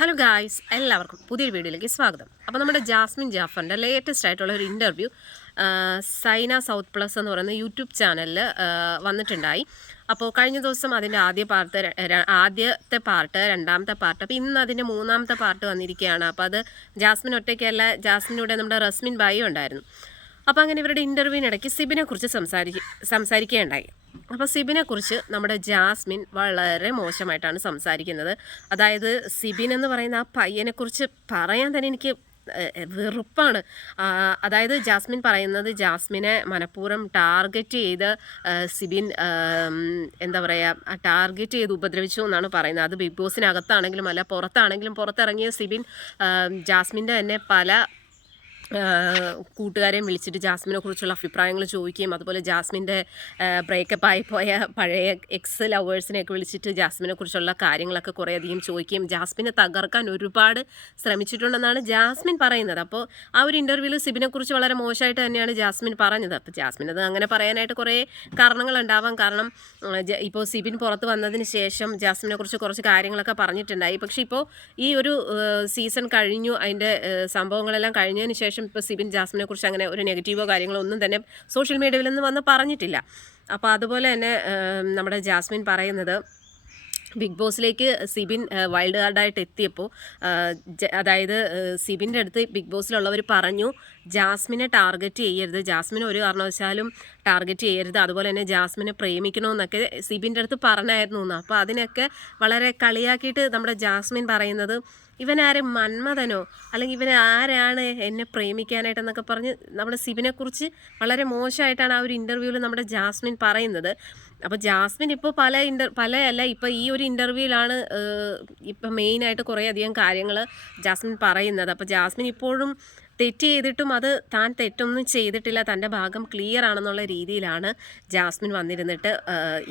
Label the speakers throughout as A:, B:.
A: Hello guys എല്ലാവർക്കും പുതിയൊരു വീഡിയോയിലേക്ക് സ്വാഗതം. അപ്പോൾ നമ്മുടെ ജാസ്മിൻ ജാഫറിന്റെ ലേറ്റസ്റ്റ് ആയിട്ടുള്ള ഒരു ഇന്റർവ്യൂ സൈന സൗത്ത് പ്ലസ് എന്ന് പറയുന്ന യൂട്യൂബ് ചാനലിൽ വന്നിട്ടുണ്ടായി. അപ്പോൾ കഴിഞ്ഞ ദിവസം അതിന്റെ ആദ്യ പാർട്ട് ആദ്യത്തെ പാർട്ട് രണ്ടാമത്തെ പാർട്ട് അപ്പോൾ ഇന്ന് അതിന്റെ മൂന്നാമത്തെ പാർട്ട് വന്നിരിക്കുകയാണ്. അപ്പോൾ അത് ജാസ്മിൻ ഒറ്റയ്ക്കല്ല ജാസ്മിനൂടെ നമ്മുടെ റസ്മിൻ ബായി ഉണ്ടായിരുന്നു. അപ്പോൾ അങ്ങനെ ഇവരുടെ ഇന്റർവ്യൂവിനിടയ്ക്ക് സിബിനെ കുറിച്ച് സംസാരിക്ക സംസാരിക്കുകയുണ്ടായി. അപ്പോൾ സിബിനെ കുറിച്ച് നമ്മുടെ ജാസ്മിൻ വളരെ മോശമായിട്ടാണ് സംസാരിക്കുന്നത്. അതായത് സിബിൻ എന്ന് പറയുന്ന ആ പയ്യനെക്കുറിച്ച് പറയാൻ തന്നെ എനിക്ക് വെറുപ്പാണ്. അതായത് ജാസ്മിൻ പറയുന്നത് ജാസ്മിനെ മനഃപൂർവം ടാർഗറ്റ് ചെയ്ത് സിബിൻ എന്താ പറയുക ടാർഗറ്റ് ചെയ്ത് ഉപദ്രവിച്ചു എന്നാണ് പറയുന്നത്. അത് ബിഗ് ബോസിനകത്താണെങ്കിലും അല്ല പുറത്താണെങ്കിലും പുറത്തിറങ്ങിയ സിബിൻ ജാസ്മിന്റെ തന്നെ പല കൂട്ടുകാരെയും വിളിച്ചിട്ട് ജാസ്മിനെ കുറിച്ചുള്ള അഭിപ്രായങ്ങൾ ചോദിക്കുകയും അതുപോലെ ജാസ്മിന്റെ ബ്രേക്കപ്പ് ആയി പോയ പഴയ എക്സ് ലവേഴ്സിനെയൊക്കെ വിളിച്ചിട്ട് ജാസ്മിനെ കുറിച്ചുള്ള കാര്യങ്ങളൊക്കെ കുറേ അധികം ചോദിക്കുകയും ജാസ്മിനെ തകർക്കാൻ ഒരുപാട് ശ്രമിച്ചിട്ടുണ്ടെന്നാണ് ജാസ്മിൻ പറയുന്നത്. അപ്പോൾ ആ ഒരു ഇന്റർവ്യൂവിൽ സിബിനെക്കുറിച്ച് വളരെ മോശമായിട്ട് തന്നെയാണ് ജാസ്മിൻ പറഞ്ഞത്. അപ്പോൾ ജാസ്മിൻ അത് അങ്ങനെ പറയാനായിട്ട് കുറേ കാരണങ്ങളുണ്ടാവാം. കാരണം ഇപ്പോൾ സിബിൻ പുറത്ത് വന്നതിന് ശേഷം ജാസ്മിനെ കുറിച്ച് കുറച്ച് കാര്യങ്ങളൊക്കെ പറഞ്ഞിട്ടുണ്ടായി. പക്ഷേ ഇപ്പോൾ ഈ ഒരു സീസൺ കഴിഞ്ഞു. അതിന്റെ സംഭവങ്ങളെല്ലാം കഴിഞ്ഞതിന് ശേഷം ഇപ്പോൾ സിബിൻ ജാസ്മിനെ കുറിച്ച് അങ്ങനെ ഒരു നെഗറ്റീവോ കാര്യങ്ങളോ ഒന്നും തന്നെ സോഷ്യൽ മീഡിയയിൽ നിന്ന് വന്ന് പറഞ്ഞിട്ടില്ല. അപ്പോൾ അതുപോലെ തന്നെ നമ്മുടെ ജാസ്മിൻ പറയുന്നത് ബിഗ് ബോസിലേക്ക് സിബിൻ വൈൽഡ് കാർഡായിട്ട് എത്തിയപ്പോൾ അതായത് സിബിന്റെ അടുത്ത് ബിഗ് ബോസിലുള്ളവർ പറഞ്ഞു ജാസ്മിനെ ടാർഗറ്റ് ചെയ്യരുത്. ജാസ്മിനെ ഒരു കാരണവശാലും ടാർഗറ്റ് ചെയ്യരുത്. അതുപോലെ തന്നെ ജാസ്മിനെ പ്രേമിക്കണമെന്നൊക്കെ സിബിന്റെ അടുത്ത് പറഞ്ഞായിരുന്നു എന്ന് അപ്പോൾ അതിനൊക്കെ വളരെ കളിയാക്കിയിട്ട് നമ്മുടെ ജാസ്മിൻ പറയുന്നത് ഇവനാരെ മന്മഥനോ അല്ലെങ്കിൽ ഇവൻ ആരാണ് എന്നെ പ്രേമിക്കാനായിട്ടെന്നൊക്കെ പറഞ്ഞ് നമ്മുടെ സിബിനെക്കുറിച്ച് വളരെ മോശമായിട്ടാണ് ആ ഒരു ഇന്റർവ്യൂവിൽ നമ്മുടെ ജാസ്മിൻ പറയുന്നത്. അപ്പോൾ ജാസ്മിൻ ഇപ്പോൾ പല ഇന്റർ പല അല്ല ഇപ്പോൾ ഈ ഒരു ഇന്റർവ്യൂവിലാണ് ഇപ്പം മെയിനായിട്ട് കുറേ അധികം കാര്യങ്ങൾ ജാസ്മിൻ പറയുന്നത്. അപ്പോൾ ജാസ്മിൻ ഇപ്പോഴും തെറ്റ് ചെയ്തിട്ടും അത് താൻ തെറ്റൊന്നും ചെയ്തിട്ടില്ല. തന്റെ ഭാഗം ക്ലിയർ ആണെന്നുള്ള രീതിയിലാണ് ജാസ്മിൻ വന്നിരുന്നിട്ട്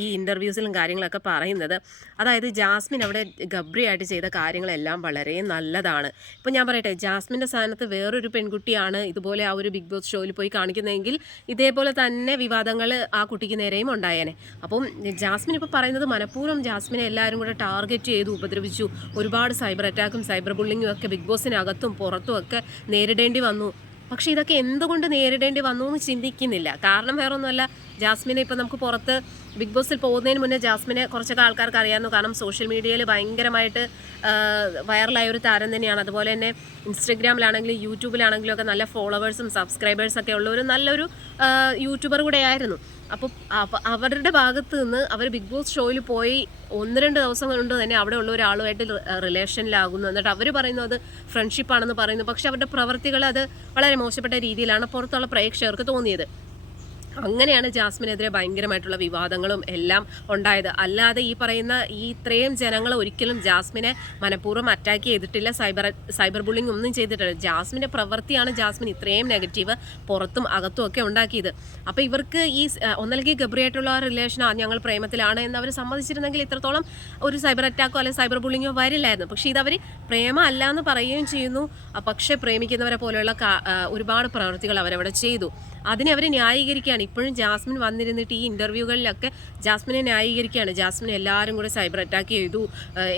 A: ഈ ഇന്റർവ്യൂസിലും കാര്യങ്ങളൊക്കെ പറയുന്നത്. അതായത് ജാസ്മിൻ അവിടെ ഗബ്രിയായിട്ട് ചെയ്ത കാര്യങ്ങളെല്ലാം വളരെ നല്ലതാണ്. ഇപ്പോൾ ഞാൻ പറയട്ടെ ജാസ്മിന്റെ സ്ഥാനത്ത് വേറൊരു പെൺകുട്ടിയാണ് ഇതുപോലെ ആ ഒരു ബിഗ് ബോസ് ഷോയിൽ പോയി കാണിക്കുന്നതെങ്കിൽ ഇതേപോലെ തന്നെ വിവാദങ്ങൾ ആ കുട്ടിക്ക് നേരെയും ഉണ്ടായേനെ. അപ്പം ജാസ്മിൻ ഇപ്പോൾ പറയുന്നത് മനഃപൂർവം ജാസ്മിനെ എല്ലാവരും കൂടെ ടാർഗറ്റ് ചെയ്തു ഉപദ്രവിച്ചു. ഒരുപാട് സൈബർ അറ്റാക്കും സൈബർ ബുള്ളിങ്ങും ഒക്കെ ബിഗ് ബോസിനകത്തും പുറത്തും ഒക്കെ നേരിടേണ്ടി വന്നു. പക്ഷെ ഇതൊക്കെ എന്തുകൊണ്ട് നേരിടേണ്ടി വന്നു എന്ന് ചിന്തിക്കുന്നില്ല. കാരണം വേറൊന്നുമല്ല ജാസ്മിനെ ഇപ്പോൾ നമുക്ക് പുറത്ത് ബിഗ് ബോസിൽ പോകുന്നതിന് മുന്നേ ജാസ്മിനെ കുറച്ചൊക്കെ ആൾക്കാർക്ക് അറിയാമെന്നു കാരണം സോഷ്യൽ മീഡിയയിൽ ഭയങ്കരമായിട്ട് വൈറലായ ഒരു താരം തന്നെയാണ്. അതുപോലെ തന്നെ ഇൻസ്റ്റഗ്രാമിലാണെങ്കിലും യൂട്യൂബിലാണെങ്കിലും ഒക്കെ നല്ല ഫോളോവേഴ്സും സബ്സ്ക്രൈബേഴ്സും ഒക്കെ ഉള്ള ഒരു നല്ലൊരു യൂട്യൂബർ കൂടെ ആയിരുന്നു. അപ്പോൾ അവരുടെ ഭാഗത്ത് നിന്ന് അവർ ബിഗ് ബോസ് ഷോയിൽ പോയി ഒന്ന് രണ്ട് ദിവസം കൊണ്ട് തന്നെ അവിടെ ഉള്ള ഒരാളുമായിട്ട് റിലേഷനിലാകുന്നു എന്നിട്ട് അവർ പറയുന്നു അത് ഫ്രണ്ട്ഷിപ്പാണെന്ന് പറയുന്നു. പക്ഷെ അവരുടെ പ്രവർത്തികൾ അത് വളരെ മോശപ്പെട്ട രീതിയിലാണ് പുറത്തുള്ള പ്രേക്ഷകർക്ക് തോന്നിയത്. അങ്ങനെയാണ് ജാസ്മിനെതിരെ ഭയങ്കരമായിട്ടുള്ള വിവാദങ്ങളും എല്ലാം ഉണ്ടായത്. അല്ലാതെ ഈ പറയുന്ന ഈ ഇത്രയും ജനങ്ങൾ ഒരിക്കലും ജാസ്മിനെ മനഃപൂർവം അറ്റാക്ക് ചെയ്തിട്ടില്ല. സൈബർ സൈബർ ബുള്ളിങ് ഒന്നും ചെയ്തിട്ടില്ല. ജാസ്മിന്റെ പ്രവൃത്തിയാണ് ജാസ്മിൻ ഇത്രയും നെഗറ്റീവ് പുറത്തും അകത്തും ഒക്കെ ഉണ്ടാക്കിയത്. അപ്പോൾ ഇവർക്ക് ഈ ഒന്നല്ലെങ്കിൽ ഗബ്രിയായിട്ടുള്ള റിലേഷൻ ഞങ്ങൾ പ്രേമത്തിലാണ് എന്ന് അവർ സമ്മതിച്ചിരുന്നെങ്കിൽ ഇത്രത്തോളം ഒരു സൈബർ അറ്റാക്കോ അല്ലെങ്കിൽ സൈബർ ബുള്ളിങ്ങോ വരില്ലായിരുന്നു. പക്ഷേ ഇതവർ പ്രേമ അല്ല എന്ന് പറയുകയും ചെയ്യുന്നു. പക്ഷേ പ്രേമിക്കുന്നവരെ പോലെയുള്ള ഒരുപാട് പ്രവൃത്തികൾ അവരവിടെ ചെയ്തു. അതിനെ അവർ ന്യായീകരിക്കുകയാണ്. ഇപ്പോഴും ജാസ്മിൻ വന്നിരുന്നിട്ട് ഈ ഇന്റർവ്യൂകളിലൊക്കെ ജാസ്മിനെ ന്യായീകരിക്കുകയാണ്. ജാസ്മിൻ എല്ലാവരും കൂടെ സൈബർ അറ്റാക്ക് ചെയ്തു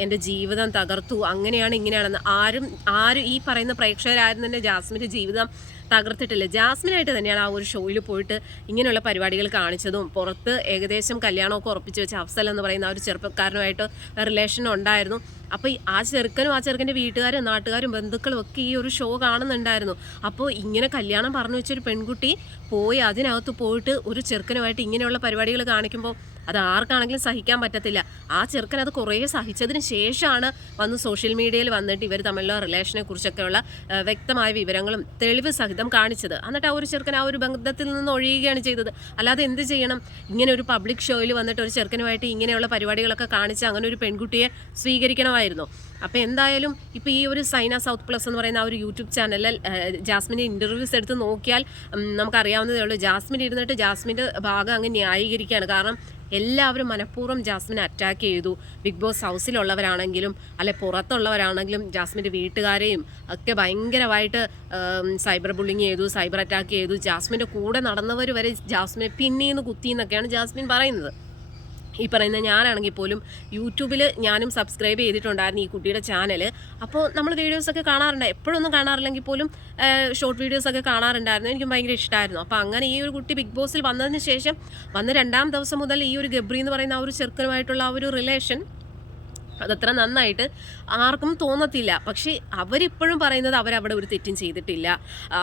A: എന്റെ ജീവിതം തകർത്തു അങ്ങനെയാണ് ഇങ്ങനെയാണെന്ന്. ആരും ആരും ഈ പറയുന്ന പ്രേക്ഷകരാരും തന്നെ ജാസ്മിന്റെ ജീവിതം തകർത്തിട്ടില്ല. ജാസ്മിനായിട്ട് തന്നെയാണ് ആ ഒരു ഷോയിൽ പോയിട്ട് ഇങ്ങനെയുള്ള പരിപാടികൾ കാണിച്ചതും പുറത്ത് ഏകദേശം കല്യാണമൊക്കെ ഉറപ്പിച്ച് വെച്ച അഫ്സൽ എന്ന് പറയുന്ന ആ ഒരു ചെറുപ്പക്കാരനുമായിട്ട് റിലേഷൻ ഉണ്ടായിരുന്നു. അപ്പോൾ ആ ചെറുക്കനും ആ ചെറുക്കന്റെ വീട്ടുകാരും നാട്ടുകാരും ബന്ധുക്കളും ഒക്കെ ഈ ഒരു ഷോ കാണുന്നുണ്ടായിരുന്നു. അപ്പോൾ ഇങ്ങനെ കല്യാണം പറഞ്ഞു വെച്ചൊരു പെൺകുട്ടി പോയി അതിനകത്ത് പോയിട്ട് ഒരു ചെറുക്കനുമായിട്ട് ഇങ്ങനെയുള്ള പരിപാടികൾ കാണിക്കുമ്പോൾ അത് ആർക്കാണെങ്കിലും സഹിക്കാൻ പറ്റത്തില്ല. ആ ചെറുക്കൻ അത് കുറേ സഹിച്ചതിന് ശേഷമാണ് വന്ന് സോഷ്യൽ മീഡിയയിൽ വന്നിട്ട് ഇവർ തമ്മിലുള്ള റിലേഷനെ കുറിച്ചൊക്കെയുള്ള വ്യക്തമായ വിവരങ്ങളും തെളിവ് സഹിതം കാണിച്ചത്. എന്നിട്ട് ആ ഒരു ചെറുക്കൻ ആ ഒരു ബന്ധത്തിൽ നിന്ന് ഒഴിയുകയാണ് ചെയ്തത്. അല്ലാതെ എന്ത് ചെയ്യണം? ഇങ്ങനെ ഒരു പബ്ലിക് ഷോയിൽ വന്നിട്ട് ഒരു ചെറുക്കനുമായിട്ട് ഇങ്ങനെയുള്ള പരിപാടികളൊക്കെ കാണിച്ച് അങ്ങനെ ഒരു പെൺകുട്ടിയെ സ്വീകരിക്കണമായിരുന്നു അപ്പോൾ എന്തായാലും ഇപ്പോൾ ഈ ഒരു സൈന സൗത്ത് പ്ലസ് എന്ന് പറയുന്ന ആ ഒരു യൂട്യൂബ് ചാനലിൽ ജാസ്മിന്റെ ഇന്റർവ്യൂസ് എടുത്ത് നോക്കിയാൽ നമുക്കറിയാവുന്നതേ ഉള്ളൂ. ജാസ്മിൻ ഇരുന്നിട്ട് ജാസ്മിന്റെ ഭാഗം അങ്ങ് ന്യായീകരിക്കുകയാണ്. കാരണം എല്ലാവരും മനഃപൂർവം ജാസ്മിനെ അറ്റാക്ക് ചെയ്തു. ബിഗ് ബോസ് ഹൗസിലുള്ളവരാണെങ്കിലും അല്ലെ പുറത്തുള്ളവരാണെങ്കിലും ജാസ്മിന്റെ വീട്ടുകാരെയും ഒക്കെ ഭയങ്കരമായിട്ട് സൈബർ ബുള്ളിങ് ചെയ്തു സൈബർ അറ്റാക്ക് ചെയ്തു. ജാസ്മിന്റെ കൂടെ നടന്നവർ വരെ ജാസ്മിനെ പിന്നീന്ന് കുത്തി എന്നൊക്കെയാണ് ജാസ്മിൻ പറയുന്നത്. ഈ പറയുന്ന ഞാനാണെങ്കിൽ പോലും യൂട്യൂബിൽ ഞാനും സബ്സ്ക്രൈബ് ചെയ്തിട്ടുണ്ടായിരുന്നു ഈ കുട്ടിയുടെ ചാനൽ അപ്പോൾ നമ്മൾ വീഡിയോസൊക്കെ കാണാറുണ്ട്. എപ്പോഴൊന്നും കാണാറില്ലെങ്കിൽ പോലും ഷോർട്ട് വീഡിയോസൊക്കെ കാണാറുണ്ടായിരുന്നു. എനിക്ക് ഭയങ്കര ഇഷ്ടമായിരുന്നു അപ്പോൾ അങ്ങനെ ഈ ഒരു കുട്ടി ബിഗ് ബോസിൽ വന്നതിന് ശേഷം വന്ന രണ്ടാം ദിവസം മുതൽ ഈ ഒരു ഗബ്രി എന്ന് പറയുന്ന ആ ഒരു ചെറുക്കനുമായിട്ടുള്ള ആ ഒരു റിലേഷൻ അതത്ര നന്നായിട്ട് ആർക്കും തോന്നത്തില്ല. പക്ഷേ അവരിപ്പോഴും പറയുന്നത് അവരവിടെ ഒരു തെറ്റും ചെയ്തിട്ടില്ല.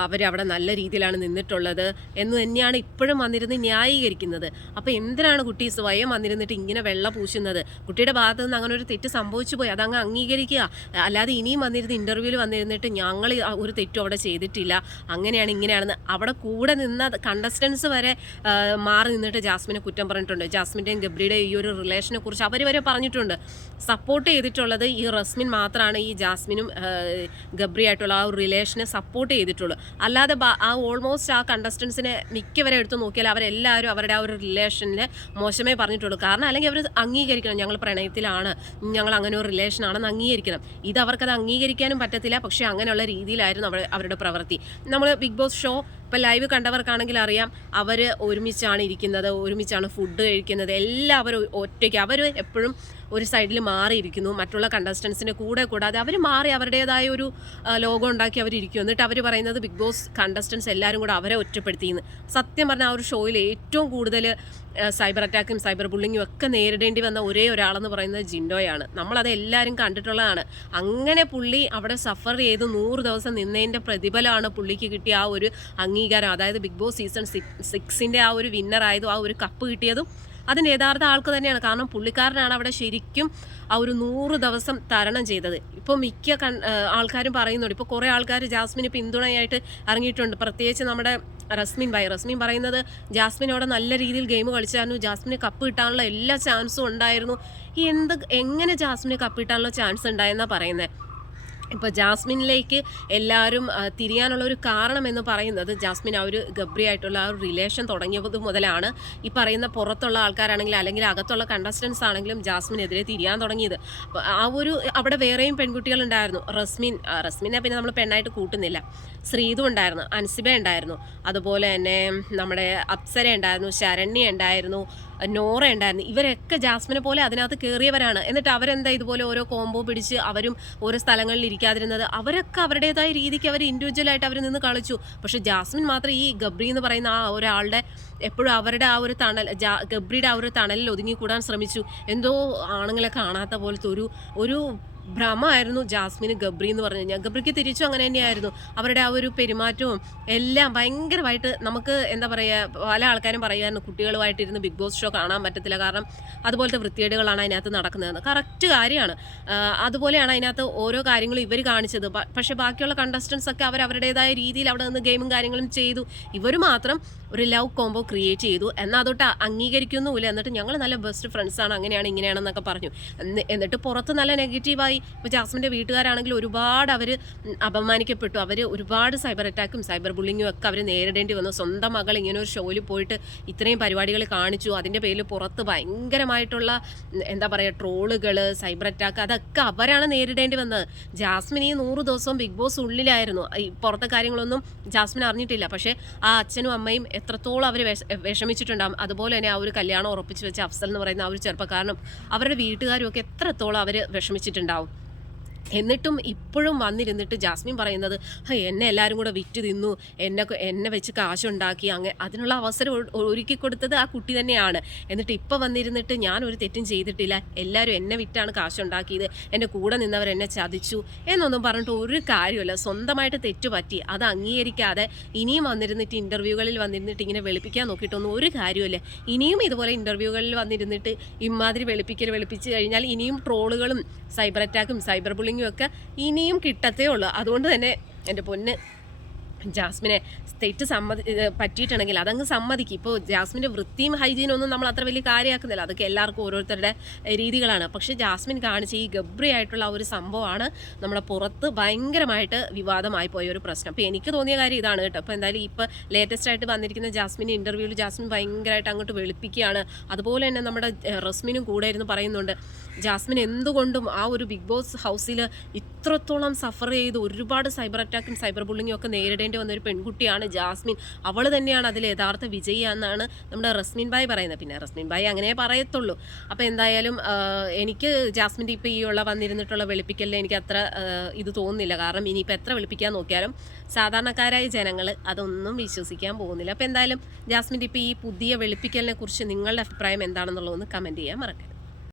A: അവരവിടെ നല്ല രീതിയിലാണ് നിന്നിട്ടുള്ളത് എന്ന് തന്നെയാണ് ഇപ്പോഴും വന്നിരുന്ന് ന്യായീകരിക്കുന്നത്. അപ്പോൾ എന്തിനാണ് കുട്ടി സ്വയം വന്നിരുന്നിട്ട് ഇങ്ങനെ വെള്ള പൂശുന്നത്? കുട്ടിയുടെ ഭാഗത്തു നിന്ന് അങ്ങനെ ഒരു തെറ്റ് സംഭവിച്ചു പോയി. അതങ്ങ് അംഗീകരിക്കുക. അല്ലാതെ ഇനിയും വന്നിരുന്ന് ഇന്റർവ്യൂവിൽ വന്നിരുന്നിട്ട് ഞങ്ങൾ ഒരു തെറ്റും അവിടെ ചെയ്തിട്ടില്ല. അങ്ങനെയാണ് ഇങ്ങനെയാണെന്ന് അവിടെ കൂടെ നിന്ന കണ്ടസ്റ്റൻസ് വരെ മാറി നിന്നിട്ട് ജാസ്മിനെ കുറ്റം പറഞ്ഞിട്ടുണ്ട്. ജാസ്മിന്റെയും ഗബ്രിയുടെയും ഈ ഒരു റിലേഷനെ കുറിച്ച് അവർ വരെ പറഞ്ഞിട്ടുണ്ട്. സപ്പോർട്ട് ചെയ്തിട്ടുള്ളത് ഈ റസ്മിൻ മാത്രമാണ് ഈ ജാസ്മിനും ഗബ്രി ഗബ്രിയായിട്ടുള്ള ആ ഒരു റിലേഷനെ സപ്പോർട്ട് ചെയ്തിട്ടുള്ളൂ. അല്ലാതെ ആ ഓൾമോസ്റ്റ് ആ കണ്ടസ്റ്റൻസിനെ മിക്കവരെ എടുത്തു നോക്കിയാൽ അവരെല്ലാവരും അവരുടെ ആ ഒരു റിലേഷനിൽ മോശമേ പറഞ്ഞിട്ടുള്ളൂ. കാരണം അല്ലെങ്കിൽ അവർ അംഗീകരിക്കണം. ഞങ്ങൾ പ്രണയത്തിലാണ്. ഞങ്ങൾ അങ്ങനെ ഒരു റിലേഷനാണെന്ന് അംഗീകരിക്കണം. ഇത് അവർക്കത് അംഗീകരിക്കാനും പറ്റത്തില്ല. പക്ഷേ അങ്ങനെയുള്ള രീതിയിലായിരുന്നു അവരുടെ പ്രവൃത്തി. നമ്മൾ ബിഗ് ബോസ് ഷോ ഇപ്പോൾ ലൈവ് കണ്ടവർക്കാണെങ്കിൽ അറിയാം അവർ ഒരുമിച്ചാണ് ഇരിക്കുന്നത് ഒരുമിച്ചാണ് ഫുഡ് കഴിക്കുന്നത്. എല്ലാവരും ഒറ്റയ്ക്ക് അവർ എപ്പോഴും ഒരു സൈഡിൽ മാറിയിരിക്കുന്നു. മറ്റുള്ള കണ്ടസ്റ്റൻസിന്റെ കൂടെ കൂടാതെ അവർ മാറി അവരുടേതായ ഒരു ലോഗോ ഉണ്ടാക്കി അവരിയ്ക്കും എന്നിട്ട് അവർ പറയുന്നത് ബിഗ് ബോസ് കണ്ടസ്റ്റൻസ് എല്ലാവരും കൂടെ അവരെ ഒറ്റപ്പെടുത്തിയെന്ന്. സത്യം പറഞ്ഞാൽ ആ ഒരു ഷോയിൽ ഏറ്റവും കൂടുതൽ സൈബർ അറ്റാക്കും സൈബർ ബുള്ളിങ്ങും ഒക്കെ നേരിടേണ്ടി വന്ന ഒരേ ഒരാളെന്ന് പറയുന്നത് ജിൻഡോയാണ്. നമ്മളത് എല്ലാവരും കണ്ടിട്ടുള്ളതാണ്. അങ്ങനെ പുള്ളി അവിടെ സഫർ ചെയ്ത് നൂറ് ദിവസം നിന്നതിന്റെ പ്രതിഫലമാണ് പുള്ളിക്ക് കിട്ടിയ ആ ഒരു അംഗീകാരം. അതായത് ബിഗ് ബോസ് സീസൺ സിക്സിന്റെ ആ ഒരു വിന്നറായതും ആ ഒരു കപ്പ് കിട്ടിയതും അതിന് യഥാർത്ഥ ആൾക്ക് തന്നെയാണ്. കാരണം പുള്ളിക്കാരനാണ് അവിടെ ശരിക്കും ആ ഒരു നൂറ് ദിവസം തരണം ചെയ്തത്. ഇപ്പോൾ മിക്ക ആൾക്കാരും പറയുന്നുണ്ട്. ഇപ്പോൾ കുറേ ആൾക്കാർ ജാസ്മിന് പിന്തുണയായിട്ട് ഇറങ്ങിയിട്ടുണ്ട്. പ്രത്യേകിച്ച് നമ്മുടെ റസ്മിൻ ഭായ് റസ്മിൻ പറയുന്നത് ജാസ്മിൻ അവിടെ നല്ല രീതിയിൽ ഗെയിം കളിച്ചായിരുന്നു. ജാസ്മിന് കപ്പ് കിട്ടാനുള്ള എല്ലാ ചാൻസും ഉണ്ടായിരുന്നു. എന്ത് എങ്ങനെ ജാസ്മിന് കപ്പ് കിട്ടാനുള്ള ചാൻസ് ഉണ്ടായെന്നാണ് പറയുന്നത് ഇപ്പോൾ ജാസ്മിനിലേക്ക് എല്ലാവരും തിരിയാനുള്ള ഒരു കാരണം എന്ന് പറയുന്നത് ജാസ്മിൻ ആ ഒരു ഗബ്രി ആയിട്ടുള്ള ആ ഒരു റിലേഷൻ തുടങ്ങിയത് മുതലാണ്. ഈ പറയുന്ന പുറത്തുള്ള ആൾക്കാരാണെങ്കിലും അല്ലെങ്കിൽ അകത്തുള്ള കണ്ടസ്റ്റൻസ് ആണെങ്കിലും ജാസ്മിനെതിരെ തിരിയാൻ തുടങ്ങിയത്. ആ ഒരു അവിടെ വേറെയും പെൺകുട്ടികളുണ്ടായിരുന്നു റസ്മിൻ റസ്മിനെ പിന്നെ നമ്മൾ പെണ്ണായിട്ട് കൂട്ടുന്നില്ല. ശ്രീതു ഉണ്ടായിരുന്നു അൻസിബ ഉണ്ടായിരുന്നു. അതുപോലെ തന്നെ നമ്മുടെ അപ്സര ഉണ്ടായിരുന്നു ശരണ്യ ഉണ്ടായിരുന്നു. നോറ ഉണ്ടായിരുന്നു. ഇവരൊക്കെ ജാസ്മിനെ പോലെ അതിനകത്ത് കയറിയവരാണ് എന്നിട്ട് അവരെന്താ ഇതുപോലെ ഓരോ കോംബോ പിടിച്ച് അവരും ഓരോ സ്ഥലങ്ങളിൽ ഇരിക്കാതിരുന്നത്? അവരൊക്കെ അവരുടേതായ രീതിക്ക് അവർ ഇൻഡിവിജ്വലായിട്ട് അവർ നിന്ന് കളിച്ചു. പക്ഷെ ജാസ്മിൻ മാത്രം ഈ ഗബ്രി എന്ന് പറയുന്ന ആ ഒരാളുടെ എപ്പോഴും അവരുടെ ആ ഒരു തണൽ ഗബ്രിയുടെ ആ ഒരു തണലിൽ ഒതുങ്ങിക്കൂടാൻ ശ്രമിച്ചു. എന്തോ ആണുങ്ങളെ കാണാത്ത പോലത്തെ ഒരു ഒരു ഭ്രമമായിരുന്നു ജാസ്മിന് ഗബ്രി എന്ന് പറഞ്ഞു കഴിഞ്ഞാൽ. ഗബ്രിക്ക് തിരിച്ചും അങ്ങനെ തന്നെയായിരുന്നു. അവരുടെ ആ ഒരു പെരുമാറ്റവും എല്ലാം ഭയങ്കരമായിട്ട് നമുക്ക് എന്താ പറയുക പല ആൾക്കാരും പറയുമായിരുന്നു കുട്ടികളുമായിട്ടിരുന്ന് ബിഗ് ബോസ് ഷോ കാണാൻ പറ്റത്തില്ല. കാരണം അതുപോലത്തെ വൃത്തികേടുകളാണ് അതിനകത്ത് നടക്കുന്നതെന്ന് കറക്റ്റ് കാര്യമാണ്. അതുപോലെയാണ് അതിനകത്ത് ഓരോ കാര്യങ്ങളും ഇവർ കാണിച്ചത്. പക്ഷേ ബാക്കിയുള്ള കണ്ടസ്റ്റൻസ് ഒക്കെ അവർ അവരുടേതായ രീതിയിൽ അവിടെ നിന്ന് ഗെയിമും കാര്യങ്ങളും ചെയ്തു. ഇവർ മാത്രം ഒരു ലവ് കോംബോ ക്രിയേറ്റ് ചെയ്തു. എന്നാൽ അതൊട്ട് അംഗീകരിക്കുന്നുമില്ല. എന്നിട്ട് ഞങ്ങൾ നല്ല ബെസ്റ്റ് ഫ്രണ്ട്സാണ് അങ്ങനെയാണ് ഇങ്ങനെയാണെന്നൊക്കെ പറഞ്ഞു. എന്നിട്ട് പുറത്ത് നല്ല നെഗറ്റീവായി ഇപ്പോൾ ജാസ്മിന്റെ വീട്ടുകാരാണെങ്കിൽ ഒരുപാട് അവർ അപമാനിക്കപ്പെട്ടു. അവർ ഒരുപാട് സൈബർ അറ്റാക്കും സൈബർ ബുള്ളിങ്ങും ഒക്കെ അവർ നേരിടേണ്ടി വന്നു. സ്വന്തം മകൾ ഇങ്ങനെ ഒരു ഷോയിൽ പോയിട്ട് ഇത്രയും പരിപാടികൾ കാണിച്ചു. അതിന്റെ പേരിൽ പുറത്ത് ഭയങ്കരമായിട്ടുള്ള എന്താ പറയുക ട്രോളുകൾ സൈബർ അറ്റാക്ക് അതൊക്കെ അവരാണ് നേരിടേണ്ടി വന്നത്. ജാസ്മിൻ ഈ നൂറ് ദിവസവും ബിഗ് ബോസ് ഉള്ളിലായിരുന്നു. ഈ പുറത്തെ കാര്യങ്ങളൊന്നും ജാസ്മിൻ അറിഞ്ഞിട്ടില്ല. പക്ഷേ ആ അച്ഛനും അമ്മയും എത്രത്തോളം അവർ വിഷമിച്ചിട്ടുണ്ടാകും അതുപോലെ തന്നെ ആ ഒരു കല്യാണം ഉറപ്പിച്ച് വെച്ച അഫ്സൽ എന്ന് പറയുന്ന ആ ഒരു ചെറുപ്പക്കാരനും അവരുടെ വീട്ടുകാരും ഒക്കെ എത്രത്തോളം അവർ വിഷമിച്ചിട്ടുണ്ടാവും. എന്നിട്ടും ഇപ്പോഴും വന്നിരുന്നിട്ട് ജാസ്മിൻ പറയുന്നത് എന്നെ എല്ലാവരും കൂടെ വിറ്റ് തിന്നു എന്നെ എന്നെ വെച്ച് കാശുണ്ടാക്കി അങ്ങനെ അതിനുള്ള അവസരം ഒരുക്കി കൊടുത്തത് ആ കുട്ടി തന്നെയാണ്. എന്നിട്ട് ഇപ്പോൾ വന്നിരുന്നിട്ട് ഞാൻ ഒരു തെറ്റും ചെയ്തിട്ടില്ല എല്ലാവരും എന്നെ വിറ്റാണ് കാശുണ്ടാക്കിയത് എന്റെ കൂടെ നിന്നവർ എന്നെ ചതിച്ചു എന്നൊന്നും പറഞ്ഞിട്ട് ഒരു കാര്യമില്ല സ്വന്തമായിട്ട് തെറ്റു പറ്റി അത് അംഗീകരിക്കാതെ ഇനിയും വന്നിരുന്നിട്ട് ഇന്റർവ്യൂകളിൽ വന്നിരുന്നിട്ട് ഇങ്ങനെ വെളുപ്പിക്കാൻ നോക്കിയിട്ടൊന്നും ഒരു കാര്യമില്ല ഇനിയും ഇതുപോലെ ഇന്റർവ്യൂകളിൽ വന്നിരുന്നിട്ട് ഇമാതിരി വെളുപ്പിക്കൽ വെളുപ്പിച്ച് കഴിഞ്ഞാൽ ഇനിയും ട്രോളുകളും സൈബർ അറ്റാക്കും സൈബർ ബുള്ളിങ്ങും ഒക്കെ ഇനിയും കിട്ടത്തേ ഉള്ളൂ. അതുകൊണ്ട് തന്നെ എന്റെ പൊന്ന് ജാസ്മിനെ തെറ്റ് സമ്മതി പറ്റിയിട്ടുണ്ടെങ്കിൽ അതങ്ങ് സമ്മതിക്കും. ഇപ്പോൾ ജാസ്മിന്റെ വൃത്തിയും ഹൈജീനും ഒന്നും നമ്മൾ അത്ര വലിയ കാര്യമാക്കുന്നില്ല. അതൊക്കെ എല്ലാവർക്കും ഓരോരുത്തരുടെ രീതികളാണ്. പക്ഷേ ജാസ്മിൻ കാണിച്ച ഈ ഗബ്രി ആയിട്ടുള്ള ഒരു സംഭവമാണ് നമ്മുടെ പുറത്ത് ഭയങ്കരമായിട്ട് വിവാദമായി പോയ ഒരു പ്രശ്നം. അപ്പോൾ എനിക്ക് തോന്നിയ കാര്യം ഇതാണ് കേട്ടോ. അപ്പോൾ എന്തായാലും ഇപ്പോൾ ലേറ്റസ്റ്റ് ആയിട്ട് വന്നിരിക്കുന്ന ജാസ്മിന്റെ ഇന്റർവ്യൂവിൽ ജാസ്മിൻ ഭയങ്കരമായിട്ട് അങ്ങോട്ട് വെളുപ്പിക്കുകയാണ്. അതുപോലെ തന്നെ നമ്മുടെ റസ്മിനും കൂടെ ഇരുന്ന് പറയുന്നുണ്ട് ജാസ്മിൻ എന്തുകൊണ്ടും ആ ഒരു ബിഗ് ബോസ് ഹൗസിൽ ഇത്രത്തോളം സഫർ ചെയ്ത് ഒരുപാട് സൈബർ അറ്റാക്കും സൈബർ ബുള്ളിങ്ങും ഒക്കെ നേരിടേണ്ടി വന്ന ഒരു പെൺകുട്ടിയാണ് ജാസ്മിൻ. അവൾ തന്നെയാണ് അതിൽ യഥാർത്ഥ വിജയി എന്നാണ് നമ്മുടെ റസ്മിൻ ബായ് പറയുന്നത്. പിന്നെ റസ്മിൻ ബായ് അങ്ങനെ പറയത്തുള്ളൂ. അപ്പോൾ എന്തായാലും എനിക്ക് ജാസ്മിന്റെ ഇപ്പോൾ ഈ ഉള്ള വന്നിരുന്നിട്ടുള്ള വെളുപ്പിക്കലിൽ എനിക്ക് അത്ര ഇത് തോന്നുന്നില്ല. കാരണം ഇനിയിപ്പോൾ എത്ര വെളുപ്പിക്കാൻ നോക്കിയാലും സാധാരണക്കാരായ ജനങ്ങൾ അതൊന്നും വിശ്വസിക്കാൻ പോകുന്നില്ല. അപ്പോൾ എന്തായാലും ജാസ്മിന്റെ ഇപ്പോൾ ഈ പുതിയ വെളുപ്പിക്കലിനെ കുറിച്ച് നിങ്ങളുടെ അഭിപ്രായം എന്താണെന്നുള്ളതൊന്ന് കമന്റ് ചെയ്യാൻ മറക്കരുത്.